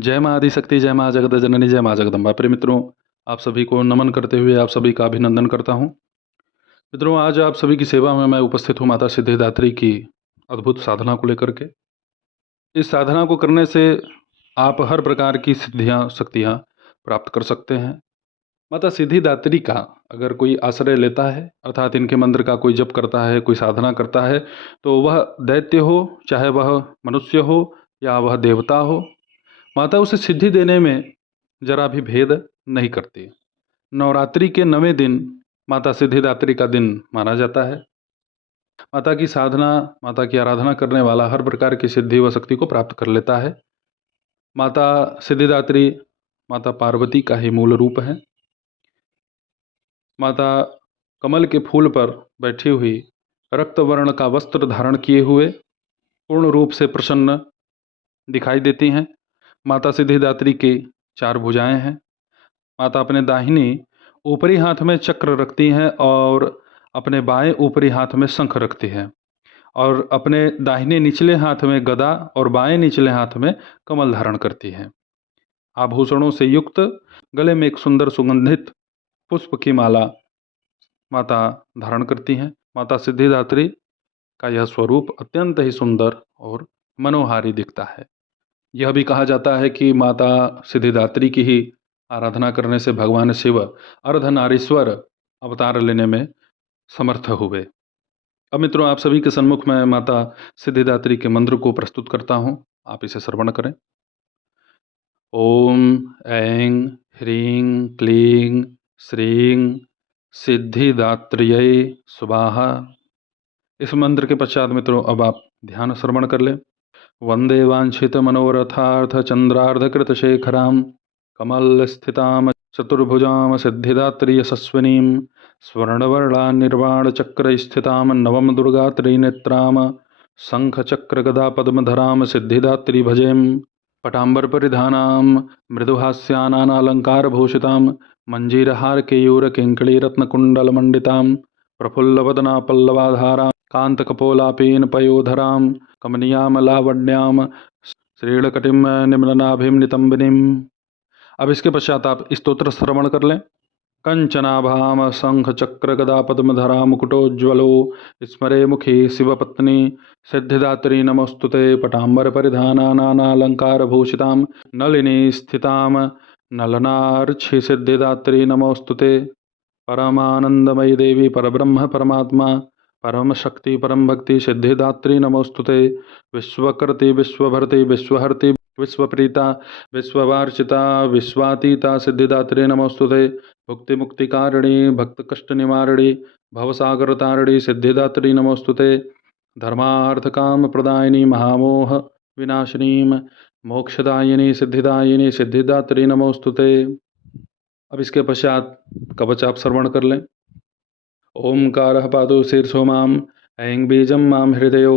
जय माँ आदिशक्ति, जय माँ जगत जननी, जय माँ जगदम्बा। प्रिय मित्रों, आप सभी को नमन करते हुए आप सभी का अभिनंदन करता हूँ। मित्रों, आज आप सभी की सेवा में मैं उपस्थित हूँ माता सिद्धिदात्री की अद्भुत साधना को लेकर के। इस साधना को करने से आप हर प्रकार की सिद्धियाँ शक्तियाँ प्राप्त कर सकते हैं। माता सिद्धिदात्री का अगर कोई आश्रय लेता है, अर्थात इनके मंत्र का कोई जप करता है, कोई साधना करता है, तो वह दैत्य हो, चाहे वह मनुष्य हो या वह देवता हो, माता उसे सिद्धि देने में जरा भी भेद नहीं करती। नवरात्रि के 9वें दिन माता सिद्धिदात्री का दिन माना जाता है। माता की साधना, माता की आराधना करने वाला हर प्रकार की सिद्धि व शक्ति को प्राप्त कर लेता है। माता सिद्धिदात्री माता पार्वती का ही मूल रूप है। माता कमल के फूल पर बैठी हुई, रक्त वर्ण का वस्त्र धारण किए हुए, पूर्ण रूप से प्रसन्न दिखाई देती हैं। माता सिद्धिदात्री की 4 भुजाएं हैं। माता अपने दाहिनी ऊपरी हाथ में चक्र रखती हैं और अपने बाएं ऊपरी हाथ में शंख रखती हैं, और अपने दाहिने निचले हाथ में गदा और बाएं निचले हाथ में कमल धारण करती हैं। आभूषणों से युक्त गले में एक सुंदर सुगंधित पुष्प की माला माता धारण करती हैं। माता सिद्धिदात्री का यह स्वरूप अत्यंत ही सुंदर और मनोहारी दिखता है। यह भी कहा जाता है कि माता सिद्धिदात्री की ही आराधना करने से भगवान शिव अर्धनारीश्वर अवतार लेने में समर्थ हुए। अब मित्रों, आप सभी के सन्मुख में माता सिद्धिदात्री के मंत्र को प्रस्तुत करता हूँ। आप इसे श्रवण करें। ओम ऐं ह्रीं क्लीं श्रीं सिद्धिदात्र्यै स्वाहा। इस मंत्र के पश्चात मित्रों अब आप ध्यान श्रवण कर लें। वंदे वांछित मनोरथार्थ चंद्रार्धकृत शेखरां कमल स्थितां चतुर्भुजां सिद्धिदात्री यशस्विनीं स्वर्णवर्णा निर्वाण चक्र स्थितां नवम दुर्गा त्रिनेत्रां शंख चक्र गदा पद्मधरां सिद्धिदात्री भजेम। पटांबर परिधानां मृदुहास्यानालंकार भूषितां मंजीरहार केयूर किंकड़ी रत्नकुंडल मंडितां प्रफुल्लवदना पल्लवाधारां कांतकपोलापीन पयोधरां कमनीयां लावण्यां श्रीलकटिं निम्ननाभिं नितंबिनीं। अब इसके पश्चात आप स्तोत्र श्रवण कर लें। कंचनाभाम शंख चक्र गदा पद्मधरा मुकुटोज्ज्वलो स्मरे मुखी शिवपत्नी सिद्धिदात्री नमोस्तुते। पटांबर परिधानानालंकार भूषितां नलिनी स्थितां नलनार्छि सिद्धिदात्री नमोस्तुते। परमानंदमयी देवी परब्रह्म परमात्मा परम शक्ति परम भक्ति सिद्धिदात्री नमोस्तुते। विश्वकृति विश्वभर्ति विश्वहर्ति विश्वप्रीता विश्ववार्चिता विश्वातीता सिद्धिदात्री नमोस्तुते। भुक्ति मुक्तिकारिणी भक्त कष्ट निवारिणी भवसागर तारिणी सिद्धिदात्री नमोस्तुते। धर्मार्थ काम प्रदायिनी महामोह विनाशिनी मोक्षदायिनी सिद्धिदायिनी सिद्धिदात्री नमोस्तुते। अब इसके पश्चात कवच आप श्रवण कर लें। ओंकारः पातु शीर्षो मां ऐं बीजं मां हृदयो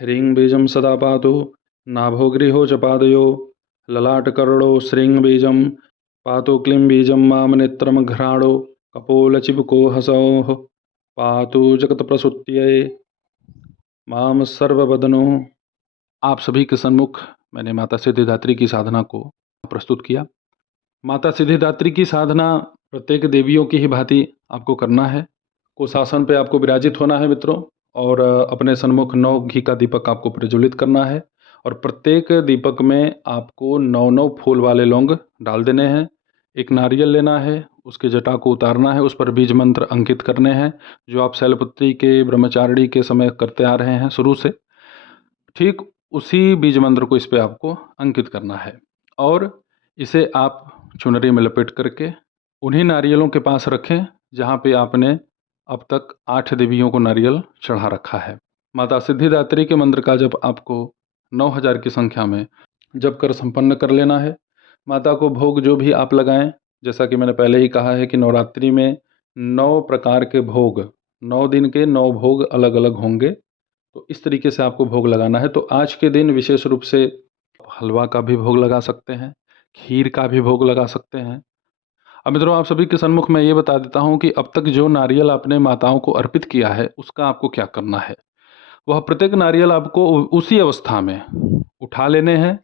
ह्रीं बीजं सदा पातु नाभो गृहो च पादयो ललाटकर्णो श्रीं बीजं पातु क्लीं बीजं मां नेत्रं घ्राणो कपोलचिबुको हसौः पातु जगत्प्रसूत्यै मां सर्ववदनो। आप सभी के सन्मुख मैंने माता सिद्धिदात्री की साधना को प्रस्तुत किया। माता सिद्धिदात्री की साधना प्रत्येक देवियों की ही भांति आपको करना है। कुशासन पे आपको विराजित होना है मित्रों, और अपने सन्मुख 9 घी का दीपक आपको प्रज्वलित करना है, और प्रत्येक दीपक में आपको 9 फूल वाले लौंग डाल देने हैं। एक नारियल लेना है, उसके जटा को उतारना है, उस पर बीज मंत्र अंकित करने हैं, जो आप शैलपुत्री के ब्रह्मचारिणी के समय करते आ रहे हैं शुरू से। ठीक उसी बीज मंत्र को इस पर आपको अंकित करना है, और इसे आप चुनरी में लपेट करके उन्हीं नारियलों के पास रखें जहाँ पे आपने अब तक 8 देवियों को नारियल चढ़ा रखा है। माता सिद्धिदात्री के मंत्र का जप आपको 9000 की संख्या में जप कर संपन्न कर लेना है। माता को भोग जो भी आप लगाएं, जैसा कि मैंने पहले ही कहा है कि नवरात्रि में 9 प्रकार के भोग, 9 दिन के 9 भोग अलग अलग होंगे, तो इस तरीके से आपको भोग लगाना है। तो आज के दिन विशेष रूप से हलवा का भी भोग लगा सकते हैं, खीर का भी भोग लगा सकते हैं। अब मित्रों, आप सभी के सन्मुख मैं ये बता देता हूँ कि अब तक जो नारियल आपने माताओं को अर्पित किया है उसका आपको क्या करना है। वह प्रत्येक नारियल आपको उसी अवस्था में उठा लेने हैं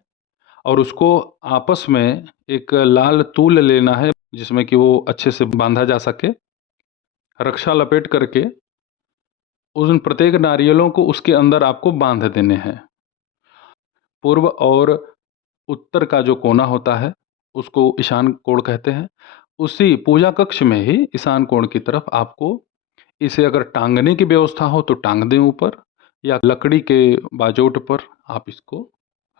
और उसको आपस में एक लाल तूल लेना है जिसमें कि वो अच्छे से बांधा जा सके। रक्षा लपेट करके उन प्रत्येक नारियलों को उसके अंदर आपको बांध देने हैं। पूर्व और उत्तर का जो कोना होता है उसको ईशान कोण कहते हैं। उसी पूजा कक्ष में ही ईशान कोण की तरफ आपको इसे अगर टांगने की व्यवस्था हो तो टांग दें ऊपर, या लकड़ी के बाजोट पर आप इसको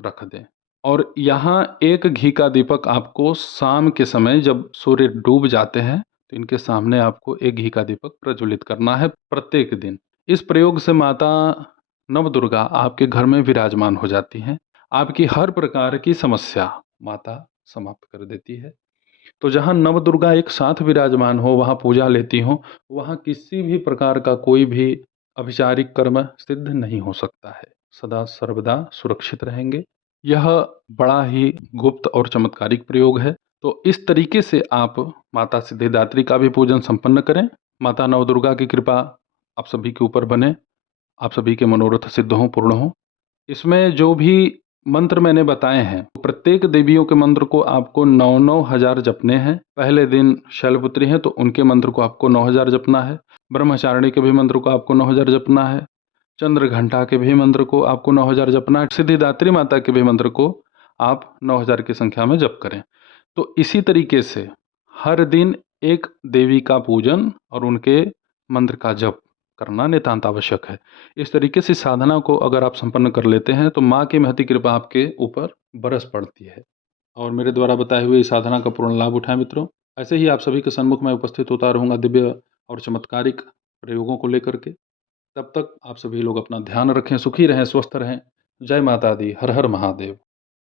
रख दें। और यहाँ एक घी का दीपक आपको शाम के समय जब सूर्य डूब जाते हैं तो इनके सामने आपको एक घी का दीपक प्रज्वलित करना है प्रत्येक दिन। इस प्रयोग से माता नवदुर्गा आपके घर में विराजमान हो जाती हैं। आपकी हर प्रकार की समस्या माता समाप्त कर देती है। तो जहाँ नवदुर्गा एक साथ विराजमान हो, वहाँ पूजा लेती हो, वहाँ किसी भी प्रकार का कोई भी अभिचारिक कर्म सिद्ध नहीं हो सकता है। सदा सर्वदा सुरक्षित रहेंगे। यह बड़ा ही गुप्त और चमत्कारिक प्रयोग है। तो इस तरीके से आप माता सिद्धिदात्री का भी पूजन संपन्न करें। माता नवदुर्गा की कृपा आप सभी के ऊपर बने, आप सभी के मनोरथ सिद्ध हों, पूर्ण हों। इसमें जो भी मंत्र मैंने बताए हैं, प्रत्येक देवियों के मंत्र को आपको 9-9 हज़ार जपने हैं। पहले दिन शैलपुत्री हैं तो उनके मंत्र को आपको 9,000 जपना है। ब्रह्मचारिणी के भी मंत्र को आपको 9,000 जपना है। चंद्र घंटा के भी मंत्र को आपको 9,000 जपना है। सिद्धिदात्री माता के भी मंत्र को आप 9,000 की संख्या में जप करें। तो इसी तरीके से हर दिन एक देवी का पूजन और उनके मंत्र का जप करना नितांत आवश्यक है। इस तरीके से साधना को अगर आप संपन्न कर लेते हैं तो माँ की महती कृपा आपके ऊपर बरस पड़ती है। और मेरे द्वारा बताए हुए इस साधना का पूर्ण लाभ उठाएं मित्रों। ऐसे ही आप सभी के सन्मुख में उपस्थित होता रहूँगा दिव्य और चमत्कारिक प्रयोगों को लेकर के। तब तक आप सभी लोग अपना ध्यान रखें, सुखी रहें, स्वस्थ रहें। जय माता दी, हर हर महादेव।